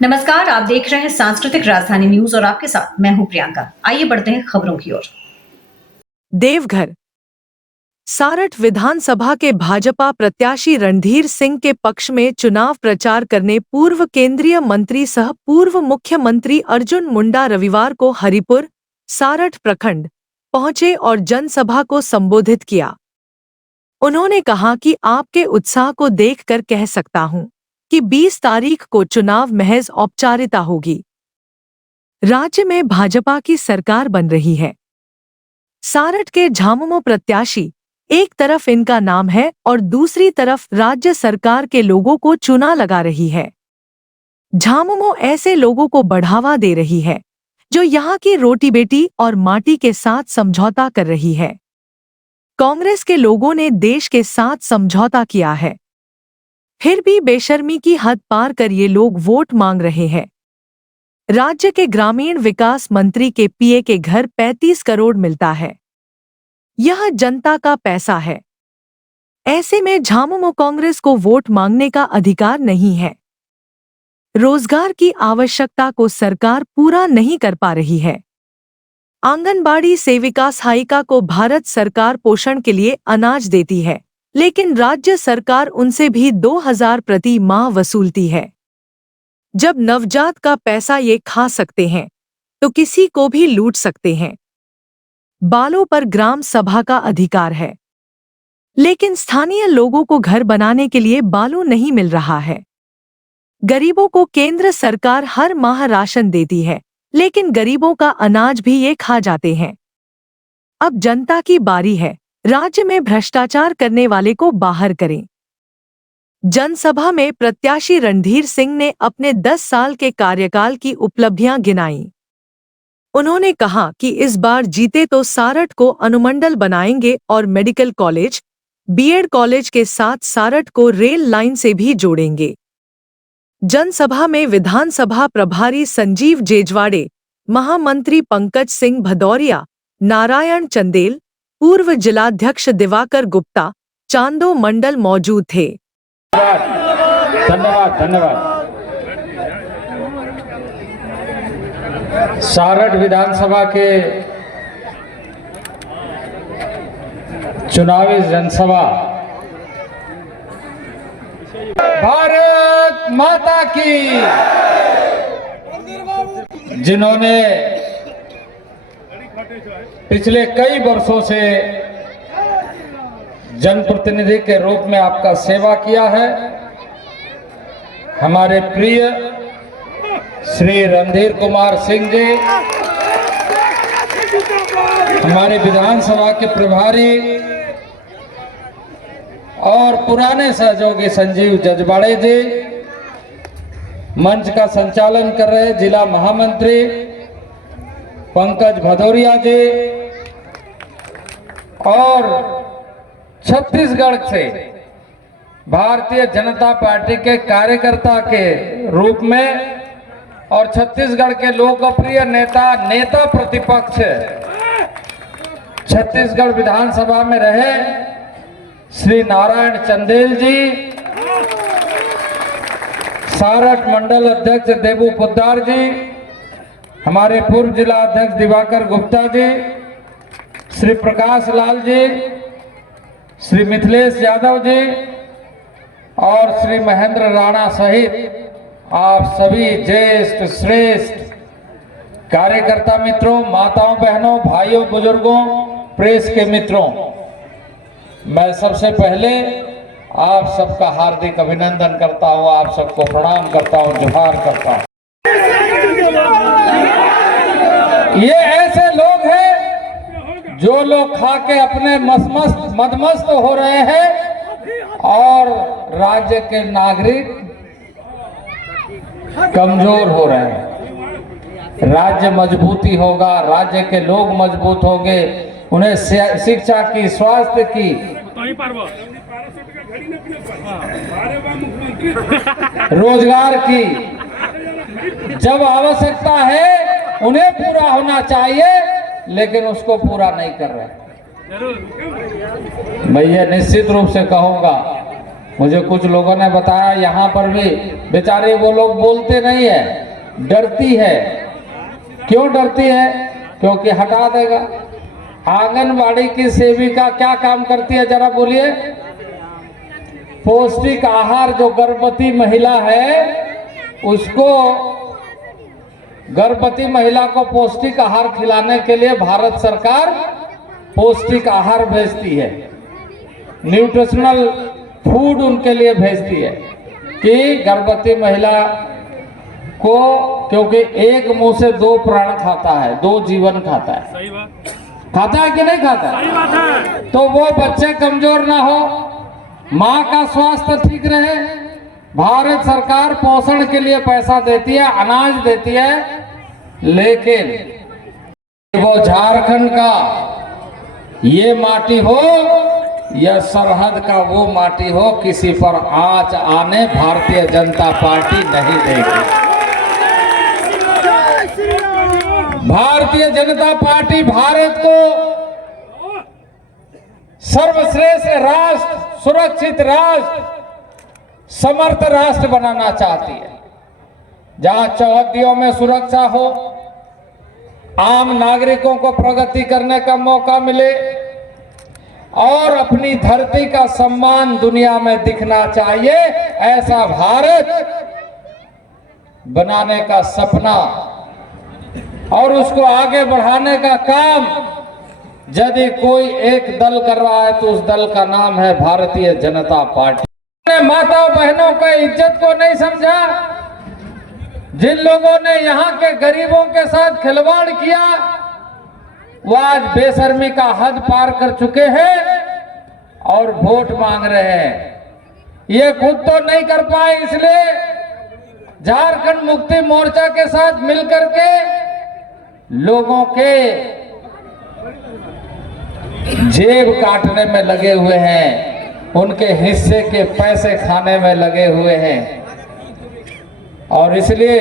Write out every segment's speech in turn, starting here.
नमस्कार, आप देख रहे हैं सांस्कृतिक राजधानी न्यूज और आपके साथ मैं हूं प्रियंका। आइए बढ़ते हैं खबरों की ओर। देवघर सारठ विधानसभा के भाजपा प्रत्याशी रणधीर सिंह के पक्ष में चुनाव प्रचार करने पूर्व केंद्रीय मंत्री सह पूर्व मुख्यमंत्री अर्जुन मुंडा रविवार को हरिपुर सारठ प्रखंड पहुंचे और जनसभा को संबोधित किया। उन्होंने कहा कि आपके उत्साह को देखकर कह सकता हूं कि 20 तारीख को चुनाव महज औपचारिकता होगी। राज्य में भाजपा की सरकार बन रही है। सारठ के झामुमो प्रत्याशी एक तरफ इनका नाम है और दूसरी तरफ राज्य सरकार के लोगों को चूना लगा रही है। झामुमो ऐसे लोगों को बढ़ावा दे रही है जो यहाँ की रोटी बेटी और माटी के साथ समझौता कर रही है। कांग्रेस के लोगों ने देश के साथ समझौता किया है, फिर भी बेशर्मी की हद पार कर ये लोग वोट मांग रहे हैं। राज्य के ग्रामीण विकास मंत्री के पीए के घर 35 करोड़ मिलता है। यह जनता का पैसा है। ऐसे में झामुमो कांग्रेस को वोट मांगने का अधिकार नहीं है। रोजगार की आवश्यकता को सरकार पूरा नहीं कर पा रही है। आंगनबाड़ी सेविका सहायिका को भारत सरकार पोषण के लिए अनाज देती है, लेकिन राज्य सरकार उनसे भी 2000 प्रति माह वसूलती है। जब नवजात का पैसा ये खा सकते हैं तो किसी को भी लूट सकते हैं। बालों पर ग्राम सभा का अधिकार है, लेकिन स्थानीय लोगों को घर बनाने के लिए बालू नहीं मिल रहा है। गरीबों को केंद्र सरकार हर माह राशन देती है, लेकिन गरीबों का अनाज भी ये खा जाते हैं। अब जनता की बारी है, राज्य में भ्रष्टाचार करने वाले को बाहर करें। जनसभा में प्रत्याशी रणधीर सिंह ने अपने 10 साल के कार्यकाल की उपलब्धियां गिनाईं। उन्होंने कहा कि इस बार जीते तो सारठ को अनुमंडल बनाएंगे और मेडिकल कॉलेज, बीएड कॉलेज के साथ सारठ को रेल लाइन से भी जोड़ेंगे। जनसभा में विधानसभा प्रभारी संजीव जेजवाड़े, महामंत्री पंकज सिंह भदौरिया, नारायण चंदेल, पूर्व जिलाध्यक्ष दिवाकर गुप्ता, चांदो मंडल मौजूद थे। धन्यवाद धन्यवाद। सारठ विधानसभा के चुनावी जनसभा भारत माता की, जिन्होंने पिछले कई वर्षों से जनप्रतिनिधि के रूप में आपका सेवा किया है, हमारे प्रिय श्री रणधीर कुमार सिंह जी, हमारे विधानसभा के प्रभारी और पुराने सहयोगी संजीव जजवाड़े जी, मंच का संचालन कर रहे जिला महामंत्री पंकज भदौरिया जी और छत्तीसगढ़ से भारतीय जनता पार्टी के कार्यकर्ता के रूप में और छत्तीसगढ़ के लोकप्रिय नेता प्रतिपक्ष छत्तीसगढ़ विधानसभा में रहे श्री नारायण चंदेल जी, सारठ मंडल अध्यक्ष देबू पोद्दार जी, हमारे पूर्व जिला अध्यक्ष दिवाकर गुप्ता जी, श्री प्रकाश लाल जी, श्री मिथिलेश यादव जी और श्री महेंद्र राणा सहित आप सभी ज्येष्ठ श्रेष्ठ कार्यकर्ता मित्रों, माताओं बहनों, भाइयों बुजुर्गों, प्रेस के मित्रों, मैं सबसे पहले आप सबका हार्दिक अभिनंदन करता हूं, आप सबको प्रणाम करता हूं, जोहार करता हूं। ये ऐसे लोग हैं जो लोग खा के अपने मदमस्त हो रहे हैं और राज्य के नागरिक कमजोर हो रहे हैं। राज्य मजबूती होगा, राज्य के लोग मजबूत होंगे, उन्हें शिक्षा की, स्वास्थ्य की, रोजगार की जब आवश्यकता है उन्हें पूरा होना चाहिए, लेकिन उसको पूरा नहीं कर रहे। मैं ये निश्चित रूप से कहूंगा मुझे कुछ लोगों ने बताया यहाँ पर भी बेचारे वो लोग बोलते नहीं है, डरती है। क्यों डरती है? क्योंकि हटा देगा। आंगनबाड़ी की सेविका क्या काम करती है जरा बोलिए? पौष्टिक आहार, जो गर्भवती महिला है उसको, गर्भवती महिला को पौष्टिक आहार खिलाने के लिए भारत सरकार पौष्टिक आहार भेजती है, न्यूट्रिशनल फूड उनके लिए भेजती है कि गर्भवती महिला को, क्योंकि एक मुंह से दो प्राण खाता है, दो जीवन खाता है। सही बात। खाता है कि नहीं खाता? सही बात है। तो वो बच्चे कमजोर ना हो, माँ का स्वास्थ्य ठीक रहे। भारत सरकार पोषण के लिए पैसा देती है, अनाज देती है, लेकिन वो झारखंड का ये माटी हो या सरहद का वो माटी हो, किसी पर आंच आने भारतीय जनता पार्टी नहीं देगी। भारतीय जनता पार्टी भारत को सर्वश्रेष्ठ राष्ट्र, सुरक्षित राष्ट्र, समर्थ राष्ट्र बनाना चाहती है, जहां चौहद्दियों में सुरक्षा हो, आम नागरिकों को प्रगति करने का मौका मिले और अपनी धरती का सम्मान दुनिया में दिखना चाहिए। ऐसा भारत बनाने का सपना और उसको आगे बढ़ाने का काम यदि कोई एक दल कर रहा है तो उस दल का नाम है भारतीय जनता पार्टी। माता बहनों की इज्जत को नहीं समझा, जिन लोगों ने यहाँ के गरीबों के साथ खिलवाड़ किया वो आज बेशर्मी का हद पार कर चुके हैं और वोट मांग रहे हैं। ये खुद तो नहीं कर पाए, इसलिए झारखंड मुक्ति मोर्चा के साथ मिलकर के लोगों के जेब काटने में लगे हुए हैं, उनके हिस्से के पैसे खाने में लगे हुए हैं। और इसलिए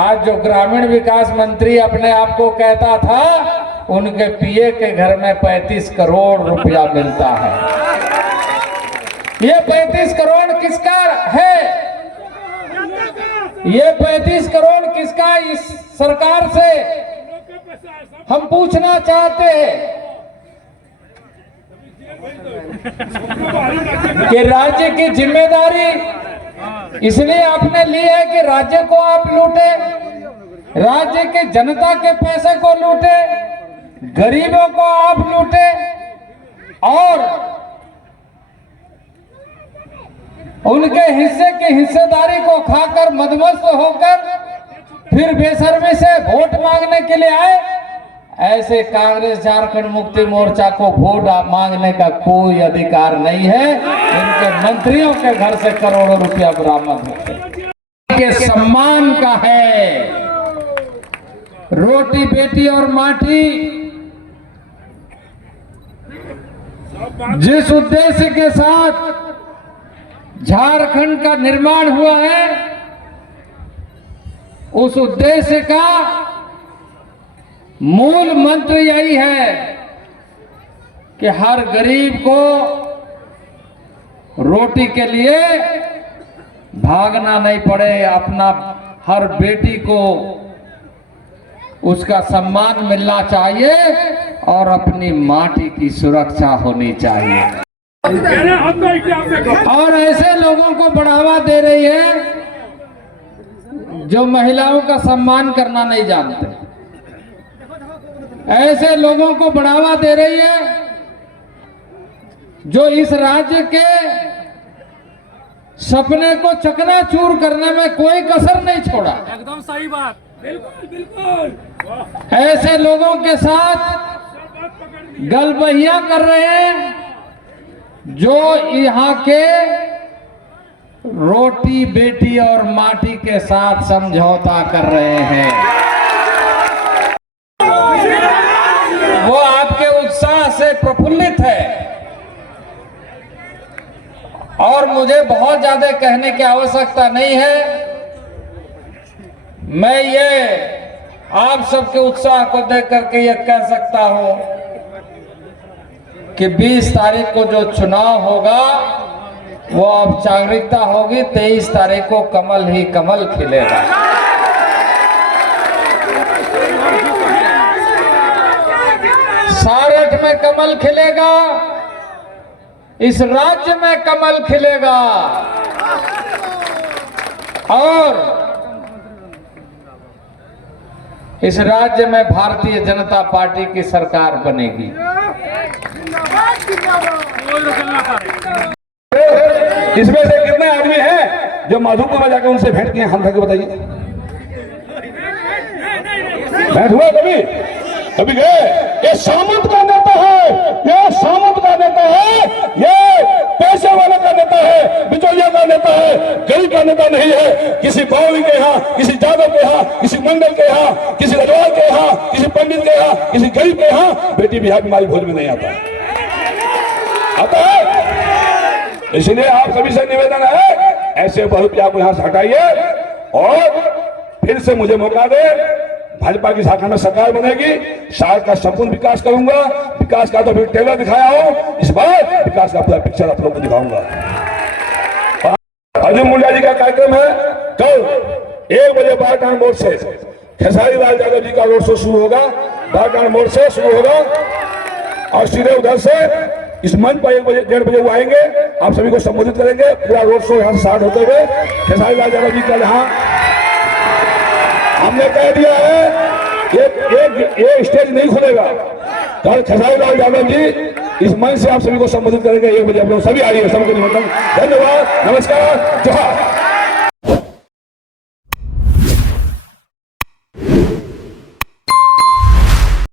आज जो ग्रामीण विकास मंत्री अपने आप को कहता था, उनके पीए के घर में 35 करोड़ रुपया मिलता है। ये 35 करोड़ किसका है? ये 35 करोड़ किसका? इस सरकार से हम पूछना चाहते हैं कि राज्य की जिम्मेदारी इसलिए आपने ली है कि राज्य को आप लूटे, राज्य के जनता के पैसे को लूटे, गरीबों को आप लूटे और उनके हिस्से की हिस्सेदारी को खाकर मदमस्त होकर फिर बेशर्मी से वोट मांगने के लिए आए। ऐसे कांग्रेस झारखंड मुक्ति मोर्चा को वोट मांगने का कोई अधिकार नहीं है। इनके मंत्रियों के घर से करोड़ों रुपया बरामद होते के सम्मान का है। रोटी बेटी और माटी, जिस उद्देश्य के साथ झारखंड का निर्माण हुआ है, उस उद्देश्य का मूल मंत्र यही है कि हर गरीब को रोटी के लिए भागना नहीं पड़े, अपना हर बेटी को उसका सम्मान मिलना चाहिए और अपनी माटी की सुरक्षा होनी चाहिए। और ऐसे लोगों को बढ़ावा दे रही है जो महिलाओं का सम्मान करना नहीं जानते, ऐसे लोगों को बढ़ावा दे रही है जो इस राज्य के सपने को चकनाचूर करने में कोई कसर नहीं छोड़ा। एकदम सही बात। बिल्कुल बिल्कुल। ऐसे लोगों के साथ गलबहियां कर रहे हैं जो यहाँ के रोटी बेटी और माटी के साथ समझौता कर रहे हैं। वो आपके उत्साह से प्रफुल्लित है और मुझे बहुत ज्यादा कहने की आवश्यकता नहीं है। मैं ये आप सबके उत्साह को देख करके ये कह सकता हूं कि 20 तारीख को जो चुनाव होगा वो औपचारिकता होगी। 23 तारीख को कमल ही कमल खिलेगा। सारठ में कमल खिलेगा, इस राज्य में कमल खिलेगा और इस राज्य में भारतीय जनता पार्टी की सरकार बनेगी। इसमें से कितने आदमी हैं जो माधोपुर में जाकर उनसे भेंट किए? हाथ उठा के बताइए। भेंट हुआ कभी? कभी गए? ये सामंत का नेता है, ये सामंत का नेता है, ये पैसे वाले का नेता है, बिचौलिया का नेता है, गरीब का नेता नहीं है। किसी बावली के यहाँ, किसी जादव के यहाँ, किसी मंडल के यहाँ, किसी रजवाड़ के यहाँ, किसी पंडित के यहाँ, किसी गरीब के यहाँ बेटी बिहार बीमारी भोज में नहीं आता है। आता है। इसलिए आप सभी से निवेदन है, ऐसे बहुरुपया को यहां से हटाइए और फिर से मुझे मौका दे। भाजपा की शाखा में सरकार बनेगी, शहर का संपूर्ण विकास करूंगा। विकास का तो अभी टेलर दिखाया हूं, इस बार विकास का पूरा पिक्चर आप लोगों को दिखाऊंगा। अर्जुन मुंडा जी का कार्यक्रम है कल 1 बजे बारटांड मोड़ से खेसारी लाल यादव जी का रोड शो शुरू होगा। बारटांड मोड़ से शुरू होगा और सीधे उधर से इस मंच पर 1 बजे 1:30 बजे वो आएंगे, आप सभी को संबोधित करेंगे। पूरा रोड शो यहाँ से स्टार्ट होते हुए खेसारी लाल यादव जी कल यहाँ हमने कह दिया है एक स्टेज नहीं खुलेगा। कल खेसारी लाल यादव जी इस मंच से आप सभी को संबोधित करेंगे 1 बजे। आप लोग सभी आइए, सबको निमंत्रण। धन्यवाद, नमस्कार, जोहार।